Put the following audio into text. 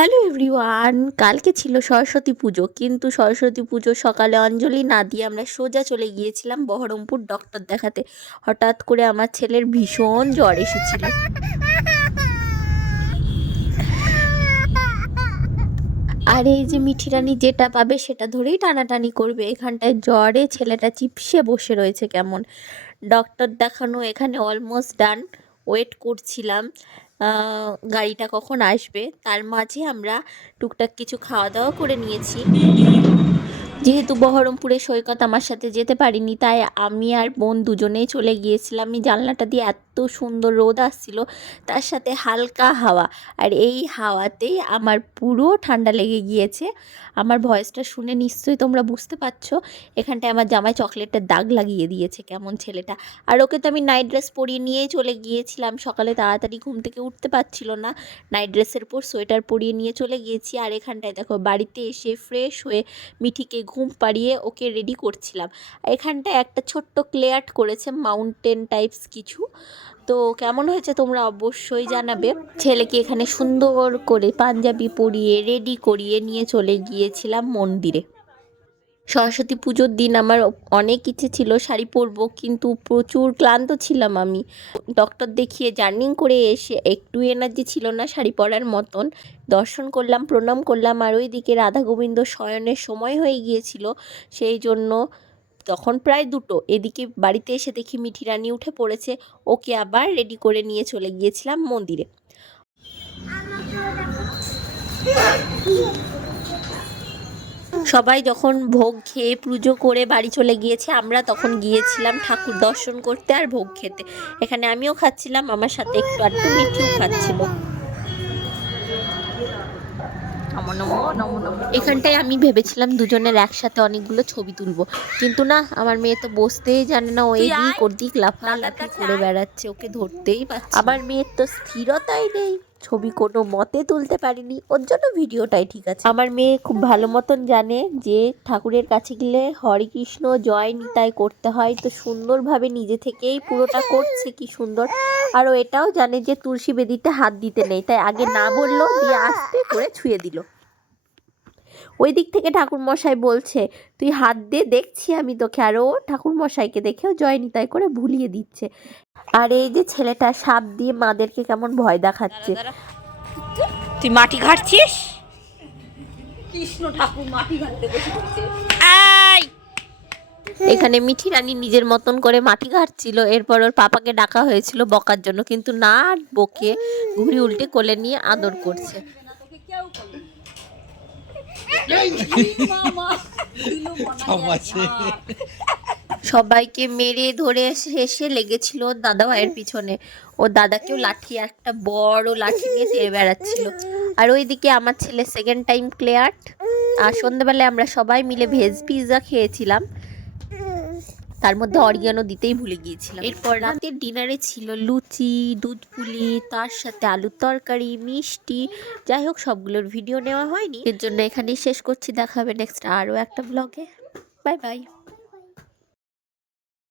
Hello everyone, কালকে ছিল সরস্বতী পুজো, কিন্তু সরস্বতী পুজো সকালে অঞ্জলি না দিয়ে আমরা সোজা চলে গিয়েছিলাম বহরমপুর ডক্টর দেখাতে। হঠাৎ করে আমার ছেলের ভীষণ জ্বর এসেছিল। আর এই যে মিঠি রানী যেটা পাবে সেটা ধরেই টানাটানি করবে। এখানটায় জ্বরে ছেলেটা চিপসে বসে রয়েছে কেমন। ডক্টর দেখানো এখানে অলমোস্ট ডান, ওয়েট করছিলাম গাড়িটা কখন আসবে। তার মাঝে আমরা টুকটাক কিছু খাওয়া দাওয়া করে নিয়েছি। যেহেতু বহরমপুরে সৈকত আমার সাথে যেতে পারিনি, তাই আমি আর বোন দুজনেই চলে গিয়েছিলাম। আমি জানলাটা দিয়ে এত সুন্দর রোদ আসছিল, তার সাথে হালকা হাওয়া, আর এই হাওয়াতেই আমার পুরো ঠান্ডা লেগে গিয়েছে। আমার ভয়েসটা শুনে নিশ্চয়ই তোমরা বুঝতে পারছো। এখানটায় আমার জামাই চকলেটের দাগ লাগিয়ে দিয়েছে কেমন ছেলেটা। আর ওকে তো আমি নাইট ড্রেস পরিয়ে নিয়েই চলে গিয়েছিলাম। সকালে তাড়াতাড়ি ঘুম থেকে উঠতে পারছিল না, নাইট ড্রেসের পর সোয়েটার পরিয়ে নিয়ে চলে গিয়েছি। আর এখানটায় দেখো বাড়িতে এসে ফ্রেশ হয়ে মিঠিকে ঘুম পাড়িয়ে ওকে রেডি করছিলাম। এখানটায় একটা ছোট্ট ক্লে আর্ট করেছে, মাউন্টেন টাইপস কিছু। তো কেমন হয়েছে তোমরা অবশ্যই জানাবে। ছেলেকে এখানে সুন্দর করে পাঞ্জাবি পরিয়ে রেডি করিয়ে নিয়ে চলে গিয়েছিলাম মন্দিরে। সরস্বতী পুজোর দিন আমার অনেক ইচ্ছে ছিল শাড়ি পরবো, কিন্তু প্রচুর ক্লান্ত ছিলাম আমি। ডক্টর দেখিয়ে জার্নিং করে এসে একটু এনার্জি ছিল না শাড়ি পরার মতন। দর্শন করলাম, প্রণাম করলাম, আর ওইদিকে রাধা গোবিন্দ শয়নের সময় হয়ে গিয়েছিল, সেই জন্য তখন প্রায় 2টো। এদিকে বাড়িতে এসে দেখি মিঠি রানী উঠে পড়েছে, ওকে আবার রেডি করে নিয়ে চলে গিয়েছিলাম মন্দিরে। সবাই যখন ভোগ খেয়ে পুজো করে বাড়ি চলে গিয়েছে, আমরা তখন গিয়েছিলাম ঠাকুর দর্শন করতে আর ভোগ খেতে। এখানে আমিও খাচ্ছিলাম, আমার সাথে একটু আধটু মিঠিও খাচ্ছিল। এখানটায় আমি ভেবেছিলাম দুজনের একসাথে অনেকগুলো ছবি তুলবো, কিন্তু না, আমার মেয়ে তো বসতেই জানে না, ও এদিক ওদিক লাফালাফি করে বেড়াচ্ছে, ওকে ধরতেই পারছি। আমার মেয়ের তো স্থিরতাই নেই, ছবি কোনো মতে তুলতে পারিনি, ওর জন্য ভিডিওটাই ঠিক আছে। আমার মেয়ে খুব ভালো মতন জানে যে ঠাকুরের কাছে গেলে হরে কৃষ্ণ জয় নিতাই করতে হয়, তো সুন্দরভাবে নিজে থেকেই পুরোটা করছে, কি সুন্দর। আর ও এটাও জানে যে তুলসী বেদিতে হাত দিতে নেই, তাই আগে না বললো, দিয়ে আস্তে করে ছুঁয়ে দিল। ওই দিক থেকে ঠাকুরমশাই বলছে তুই হাত দিয়ে, দেখছি আমি তোকে, আর ও ঠাকুরমশাইকে দেখেও জয় নিতাই করে ভুলিয়ে দিচ্ছে। আর এই যে ছেলেটা সাপ দিয়ে মাদেরকে কেমন ভয় দেখাচ্ছে। তুই মাটি ঘাটছিস? কৃষ্ণ ঠাকুর মাটি ঘাটতে বসে পড়েছে। এখানে মিঠি রানী নিজের মতন করে মাটি ঘাটছিল। এরপর ওর পাপাকে ডাকা হয়েছিল বকার জন্য, কিন্তু না বকে ঘুড়ি উল্টে কোলে নিয়ে আদর করছে। সবাইকে মেরে ধরে এসে লেগেছিল দাদা ভাইয়ের পিছনে। ও দাদাকেও লাঠি, একটা বড় লাঠি নিয়ে চেয়ে বেড়াচ্ছিল। আর ওইদিকে আমার ছেলে সেকেন্ড টাইম ক্লে আর্ট। আর সন্ধ্যাবেলায় আমরা সবাই মিলে ভেজ পিৎজা খেয়েছিলাম, তার মধ্যে অরিগানো দিতেই ভুলে গিয়েছিলাম। এরপর রাতের ডিনারে ছিল লুচি, দুধ পুলি, তার সাথে আলুর তরকারি, মিষ্টি। যাই হোক, সবগুলোর ভিডিও নেওয়া হয়নি, এর জন্য এখানেই শেষ করছি। দেখা হবে নেক্সট আরও একটা ব্লগে। Bye bye.